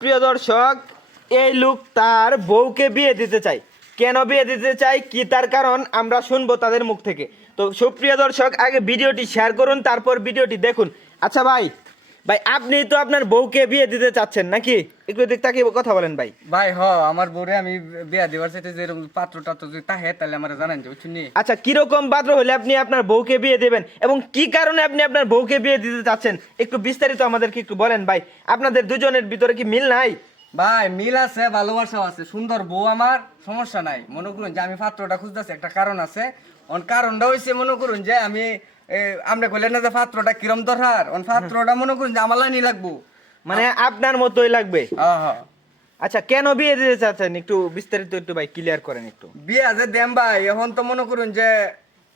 প্রিয় দর্শক, এই লোক তার বউকে বিয়ে দিতে চায়। কেন বিয়ে দিতে চাই কি তার কারণ? আমরা শুনব তাদের মুখ থেকে। তো সুপ্রিয় দর্শক, আগে ভিডিওটি শেয়ার করুন, তারপর ভিডিওটি দেখুন। আচ্ছা ভাই ভাই আপনি তো আপনার বউকে বিয়ে দিতে চাচ্ছেন নাকি? একটু দিক তাকিয়ে কথা বলেন ভাই। ভাই হ আমার বউরে আমি বিয়া দিবার চাইতে যে এরকম পাত্র টাত্র যদি তাহে তাহলে আমার জানান যে বুঝছেন নি? আচ্ছা কীরকম পাত্র হলে আপনি আপনার বউকে বিয়ে দেবেন? এবং কি কারণে আপনি আপনার বউকে বিয়ে দিতে চাচ্ছেন? একটু বিস্তারিত আমাদেরকে একটু বলেন ভাই। আপনাদের দুজনের ভিতরে কি মিল নাই? ভাই মিল আছে ভালোবাসাও আছে। সুন্দর বউ আমার সমস্যা নাই। মনে করুন যে আমি পাত্রটা খুঁজতেছি একটা কারণ আছে। অন কারণটা হইছে মনে করুন যে আমি আমরা কইলেন না যে পাত্রটা কিরম দরকার? অন পাত্রটা মনে করুন যে আমার লাইনই লাগবো। মানে আপনার মতোই লাগবে? আচ্ছা কেন বিয়ে দিতে চাচ্ছেন? একটু বিস্তারিত একটু ভাই ক্লিয়ার করেন একটু। বিয়া যে দেম ভাই এখন তো মনে করুন যে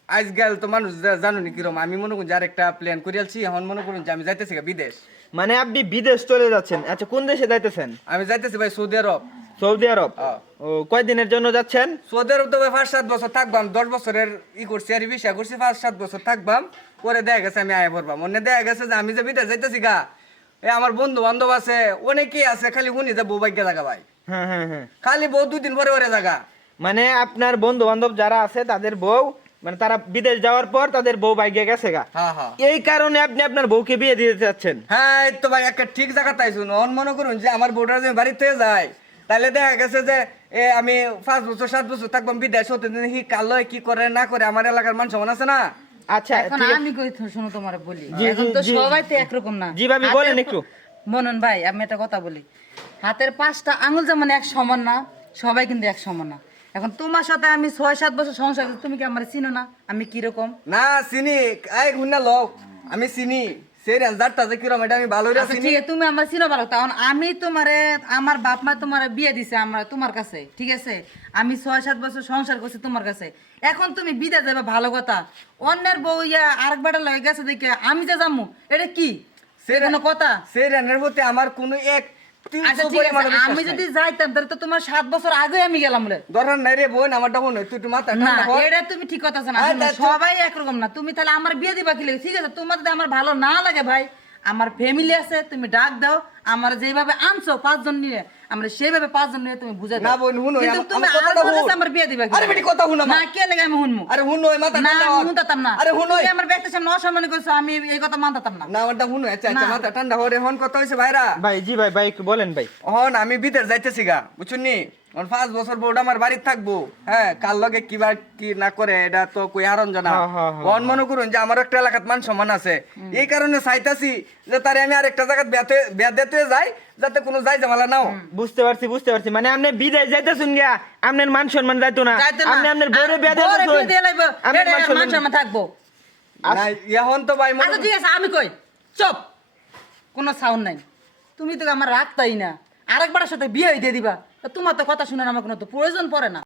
আজকাল তো মানুষ জা- জানুনি কিরম। আমি মনে করুন যে আরেকটা প্ল্যান করিয়াছি এখন মনে করুন যে আমি যাইতেছি বিদেশ। মানে আপনি বিদেশ চলে যাচ্ছেন। আচ্ছা কোন দেশে যাইতেছেন? আমি যাইতেছি ভাই সৌদি আরব। সৌদি আরব। ও কয় দিনের জন্য যাচ্ছেন? সৌদি আরব তো পাঁচ সাত বছর থাকবাম দশ বছরের ই করছি আর বিষয় করছি পাঁচ সাত বছর থাকবাম। পরে দেখা গেছে আমি আয় পড়বাম। মনে দেখা গেছে যে আমি যে বিদেশ যাইতেছি গা এ আমার বন্ধু বান্ধব আছে অনেকেই আছে খালি শুনি যে বউ ভাগ্য জায়গা ভাই। হ্যাঁ হ্যাঁ হ্যাঁ। খালি বউ দুই দিন পরে পরে জায়গা মানে আপনার বন্ধু বান্ধব যারা আছে তাদের বউ মানে তারা বিদেশ যাওয়ার পর তাদের বউ বাইকে গেছে গা। এই কারণে আপনি আপনার বউকে বিয়ে দিতে চাচ্ছেন। হ্যাঁ তো ভাই একটা ঠিক জায়গা তাই শুনুন মনে করুন যে আমার বউটা যদি থেকে যায় তাহলে দেখা গেছে যে এ আমি পাঁচ বছর সাত বছর থাকবাম বিদেশ হতে কি কালো কি করে না করে আমার এলাকার মান সমান আছে না? আচ্ছা এখন আমি কই শোনো তোমার বলি। এখন তো সবাই তো একরকম না। জি, ভাবি, হাতের বলেন একটু। মনন ভাই আমি একটা কথা বলি। হাতের পাঁচটা আঙুল যেমন এক সমান না সবাই কিন্তু এক সমান না। এখন তোমার সাথে আমি ছয় সাত বছর সংসার তুমি কি আমার চিনো না? আমি কীরকম? না চিনি। এই গুন্না লোক আমি চিনি। সেই রেঞ্জারটা যে কিরম এটা আমি ভালো আচ্ছা ঠিক আছে তুমি আমার চিনো ভালো। তখন আমি তোমারে আমার বাপ মা তোমার বিয়ে দিছে আমরা তোমার কাছে ঠিক আছে? আমি ছয় সাত বছর সংসার করছি তোমার কাছে। এখন তুমি বিদে যাবে ভালো কথা। অন্যের বউ ইয়া আরেক বেটা লয়ে গেছে দেখে আমি যে যামু এটা কি? সে কথা? সেই রেনের প্রতি আমার কোনো এক আচ্ছা আমি যদি যাইতাম তাহলে তো তোমার সাত বছর আগে আমি গেলাম রে দরকার নাই রে বোন আমার ডাবো নয় তুই মাথা না। এটা তুমি ঠিক কথা তো- সবাই একরকম না তুমি তাহলে আমার বিয়ে দিবা কি? ঠিক আছে তোমার যদি আমার ভালো না লাগে ভাই আমার ফ্যামিলি আছে তুমি ডাক দাও আমার যেভাবে আনছো পাঁচজন নিয়ে আমরা সেইভাবে পাঁচজন নিয়ে তুমি বুঝাই না বোন, হুন কিন্তু আমার- তুমি আমার আর বিয়ে দিবা আরে? বেটি, কথা হুন। না কে লাগে আমি হুনমু? আরে হুন ওই মাথা না। শুনতাম না। আরে হুন ওই। আমার ব্যক্তির সামনে অসম্মান করছ আমি এই কথা মানতাম না। না ওটা হুন আচ্ছা আচ্ছা মাথা ঠান্ডা হরে হন কথা হইছে ভাইরা। ভাই জি ভাই ভাই বলেন ভাই। হন আমি বিদেশ যাইতেছি গা বুঝছুন নি? আমার পাঁচ বছর বউটা আমার বাড়িতে থাকব। হ্যাঁ কার লগে কি বা কি না করে এটা তো কই হারন জানা। হ্যাঁ, হ্যাঁ, হ্যাঁ, মনে করুন যে আমার একটা এলাকাত মান সম্মান আছে। এই কারণে চাইতাছি যে তারে আমি আরেকটা জায়গায় বেতে বেয়া দিতে যাই যাতে কোনো যাই জামালা নাও। বুঝতে পারছি বুঝতে পারছি। মানে আপনি বিদেশ যাইতেছেন গিয়া আপনার মান সম্মান যাইতো না। আপনি আপনার বউরে আর। আপনার মান মান সম্মান থাকব। এখন তো ভাই আচ্ছা ঠিক আছে আমি কই। চুপ। কোনো সাউন্ড নাই। তুমি তো আমার রাখতাই না। আরেকবার সাথে বিয়ে দিয়ে দিবা। তোমার তো কথা শুনে আমার কোনো তো প্রয়োজন পড়ে না।